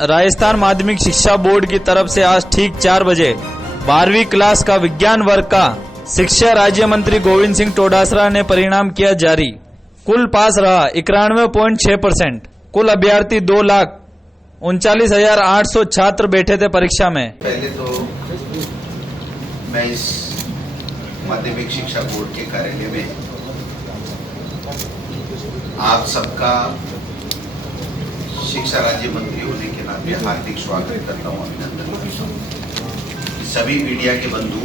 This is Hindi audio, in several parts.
राजस्थान माध्यमिक शिक्षा बोर्ड की तरफ से आज ठीक 4 बजे 12वीं क्लास का विज्ञान वर्ग का शिक्षा राज्य मंत्री गोविंद सिंह डोटासरा ने परिणाम किया जारी। कुल पास रहा 91.6%। कुल अभ्यर्थी 2,39,800 छात्र बैठे थे परीक्षा में। पहले तो मैं इस माध्यमिक शिक्षा बोर्ड के कार्यालय में आप सबका शिक्षा राज्य मंत्री होने के नाते हार्दिक स्वागत करता हूं, अभिनंदन करता हूं। सभी मीडिया के बंधु,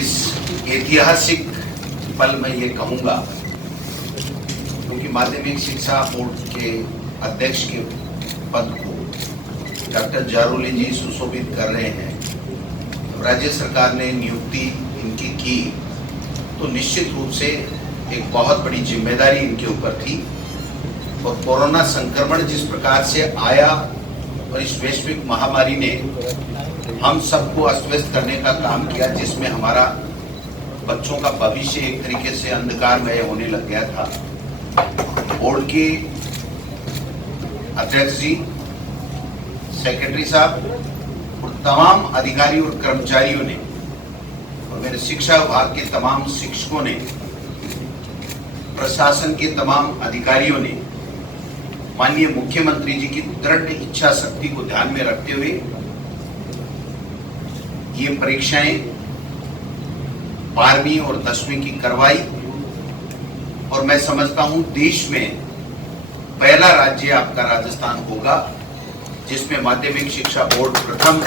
इस ऐतिहासिक पल में ये कहूंगा क्योंकि माध्यमिक शिक्षा बोर्ड के अध्यक्ष के पद को डॉक्टर जारोली जी सुशोभित कर रहे हैं। राज्य सरकार ने नियुक्ति इनकी की तो निश्चित रूप से एक बहुत बड़ी जिम्मेदारी इनके ऊपर थी और कोरोना संक्रमण जिस प्रकार से आया और इस वैश्विक महामारी ने हम सबको अस्त व्यस्त करने का काम किया, जिसमें हमारा बच्चों का भविष्य एक तरीके से अंधकारमय होने लग गया था। बोर्ड के अध्यक्ष जी, सेक्रेटरी साहब और तमाम अधिकारी और कर्मचारियों ने और मेरे शिक्षा विभाग के तमाम शिक्षकों ने, प्रशासन के तमाम अधिकारियों ने माननीय मुख्यमंत्री जी की दृढ़ इच्छा शक्ति को ध्यान में रखते हुए ये परीक्षाएं 12वीं और 10वीं की करवाई और मैं समझता हूं देश में पहला राज्य आपका राजस्थान होगा जिसमें माध्यमिक शिक्षा बोर्ड प्रथम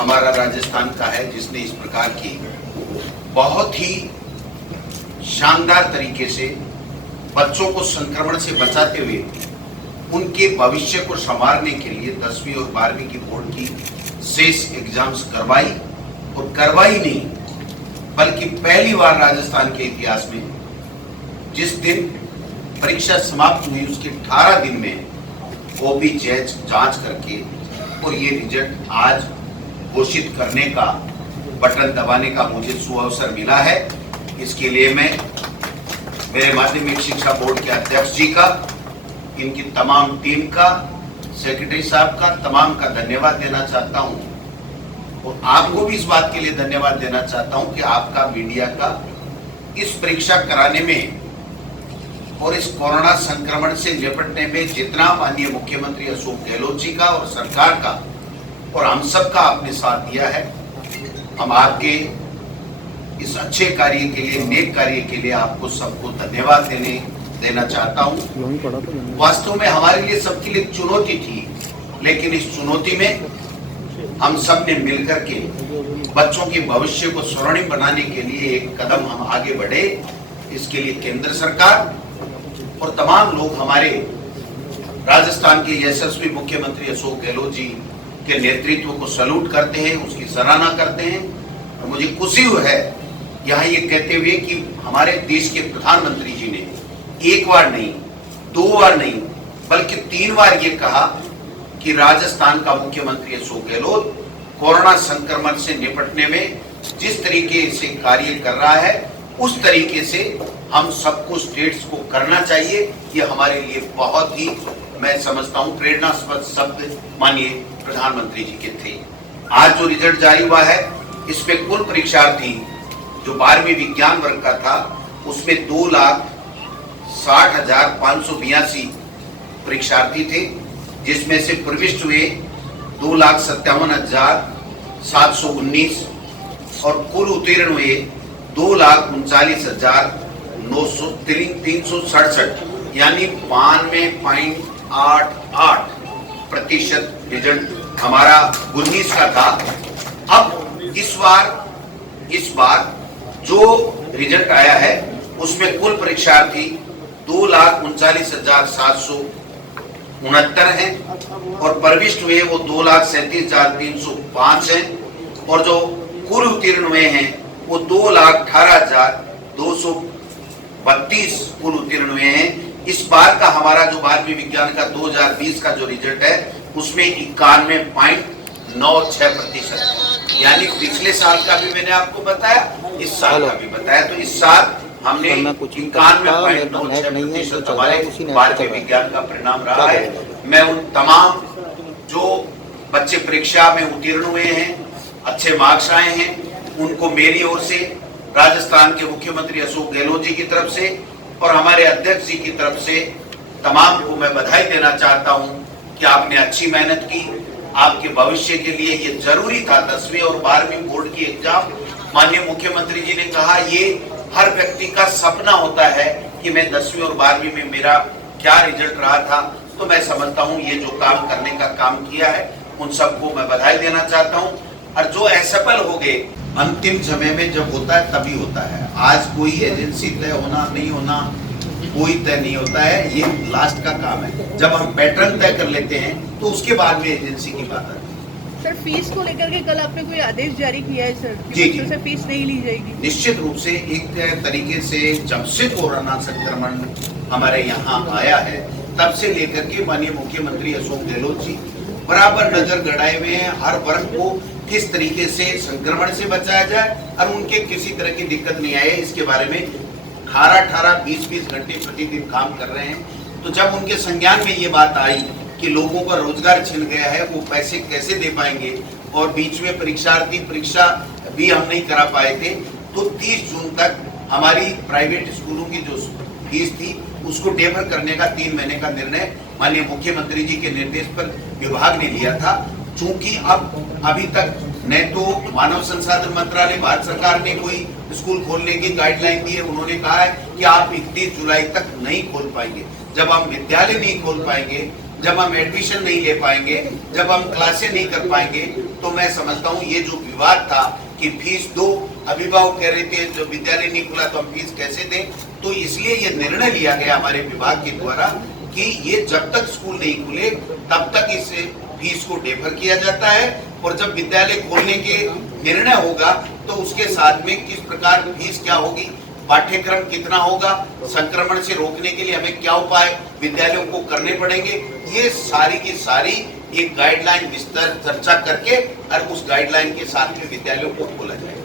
हमारा राजस्थान का है, जिसने इस प्रकार की बहुत ही शानदार तरीके से बच्चों को संक्रमण से बचाते हुए उनके भविष्य को संवारने के लिए 10वीं और 12वीं की बोर्ड की शेष एग्जाम्स करवाई और करवाई नहीं बल्कि पहली बार राजस्थान के इतिहास में जिस दिन परीक्षा समाप्त हुई उसके 18 दिन में वो भी जांच करके और ये रिजल्ट आज घोषित करने का बटन दबाने का मुझे सुअवसर मिला है। इसके लिए मैं मेरे माध्यमिक शिक्षा बोर्ड के अध्यक्ष जी का, इनकी तमाम टीम का, सेक्रेटरी साहब का, तमाम का धन्यवाद देना चाहता हूं और आपको भी इस बात के लिए धन्यवाद देना चाहता हूं कि आपका मीडिया का इस परीक्षा कराने में और इस कोरोना संक्रमण से निपटने में जितना माननीय मुख्यमंत्री अशोक गहलोत जी का और सरकार का और हम सब का आपने साथ दिया है। हम आपके इस अच्छे कार्य के लिए, नेक कार्य के लिए आपको सबको धन्यवाद देना चाहता हूं। वास्तव में हमारे लिए सबके लिए चुनौती थी, लेकिन इस चुनौती में हम सब ने मिलकर के बच्चों के भविष्य को स्वर्णिम बनाने के लिए एक कदम हम आगे बढ़े। इसके लिए केंद्र सरकार और तमाम लोग हमारे राजस्थान के यशस्वी मुख्यमंत्री अशोक गहलोत जी के नेतृत्व को सैल्यूट करते हैं, उसकी सराहना करते हैं और मुझे खुशी है यहाँ ये कहते हुए कि हमारे देश के प्रधानमंत्री जी ने एक बार नहीं, 2 बार नहीं बल्कि 3 बार ये कहा कि राजस्थान का मुख्यमंत्री अशोक गहलोत कोरोना संक्रमण से निपटने में जिस तरीके से कार्य कर रहा है उस तरीके से हम सबको स्टेट्स को करना चाहिए। ये हमारे लिए बहुत ही, मैं समझता हूँ, प्रेरणास्पद शब्द माननीय प्रधानमंत्री जी के थे। आज जो रिजल्ट जारी हुआ है इसमें कुल परीक्षार्थी जो 12वीं विज्ञान वर्ग का था उसमें 2,60,582 परीक्षार्थी थे, जिसमें से प्रविष्ट हुए 2,57,719 और कुल उत्तीर्ण हुए 2,39,367 यानी 92.88% रिजल्ट हमारा 19 का था। अब इस बार जो रिजल्ट आया है उसमें कुल परीक्षार्थी 2,39,769 हैं और प्रविष्ट हुए वो 2,37,305 हैं और जो कुल उत्तीर्ण हुए हैं वो 2,18,232 कुल उत्तीर्ण हुए हैं। इस बार का हमारा जो 12वीं विज्ञान का 2020 का जो रिजल्ट है उसमें 91.96% यानी पिछले साल का भी मैंने आपको बताया, इस साल का भी बताया। तो इस साल हमने 91.96% हमारे 12वीं विज्ञान का परिणाम रहा है। मैं उन तमाम जो बच्चे परीक्षा में उत्तीर्ण हुए हैं, अच्छे मार्क्स आए हैं, उनको मेरी ओर से, राजस्थान के मुख्यमंत्री अशोक गहलोत जी की तरफ से और हमारे अध्यक्ष जी की तरफ से तमाम को मैं बधाई देना चाहता हूं कि आपने अच्छी मेहनत की। आपके भविष्य के लिए ये जरूरी था। 10वीं और 12वीं बोर्ड की एग्जाम, माननीय मुख्यमंत्री जी ने कहा ये हर व्यक्ति का सपना होता है कि मैं 10वीं और 12वीं में मेरा क्या रिजल्ट रहा था। तो मैं समझता हूं ये जो काम करने का काम किया है उन सबको मैं बधाई देना चाहता हूं। और जो असफल हो गए, अंतिम समय में जब होता है तभी होता है। आज कोई एजेंसी तय होना नहीं होना कोई तय नहीं होता है, ये लास्ट का काम है। जब हम पैटर्न तय कर लेते हैं तो उसके बाद में एजेंसी की बात आती है। सर, फीस को लेकर के कल आपने कोई आदेश जारी किया है सर? जी, बच्चों से फीस नहीं ली जाएगी? निश्चित रूप से एक तरीके से जब से कोरोना संक्रमण हमारे यहाँ आया है तब से लेकर के माननीय मुख्यमंत्री अशोक गहलोत जी बराबर नजर गड़ाए हुए हैं हर वर्ग को किस तरीके से संक्रमण से बचाया जाए और उनके किसी तरह की दिक्कत नहीं आए, इसके बारे में 18-18, 20-20 घंटे प्रतिदिन काम कर रहे हैं। तो जब उनके संज्ञान में ये बात आई कि लोगों का रोजगार छिन गया है, वो पैसे कैसे दे पाएंगे और बीच में परीक्षार्थी परीक्षा भी हम नहीं करा पाए थे, तो 30 जून तक हमारी प्राइवेट स्कूलों की जो फीस थी उसको डेफर करने का 3 महीने का निर्णय माननीय मुख्यमंत्री जी के निर्देश पर विभाग ने लिया था। चूंकि अब अभी तक न तो मानव संसाधन मंत्रालय भारत सरकार ने कोई स्कूल खोलने की गाइडलाइन दी है, उन्होंने कहा है कि आप 31 जुलाई तक नहीं खोल पाएंगे। जब हम विद्यालय नहीं खोल पाएंगे, जब हम एडमिशन नहीं ले पाएंगे, जब हम क्लासें नहीं कर पाएंगे, तो मैं समझता हूँ ये जो विवाद था कि फीस दो, अभिभावक कह रहे थे जो विद्यालय नहीं खुला तो हम फीस कैसे दें, तो इसलिए ये निर्णय लिया गया हमारे विभाग के द्वारा कि ये जब तक स्कूल नहीं खुले तब तक इस फीस को डेफर किया जाता है और जब विद्यालय खोलने के निर्णय होगा तो उसके साथ में किस प्रकार फीस क्या होगी, पाठ्यक्रम कितना होगा, संक्रमण से रोकने के लिए हमें क्या उपाय विद्यालयों को करने पड़ेंगे, ये सारी की सारी एक गाइडलाइन विस्तार चर्चा करके और उस गाइडलाइन के साथ में विद्यालयों को खोला जाएगा।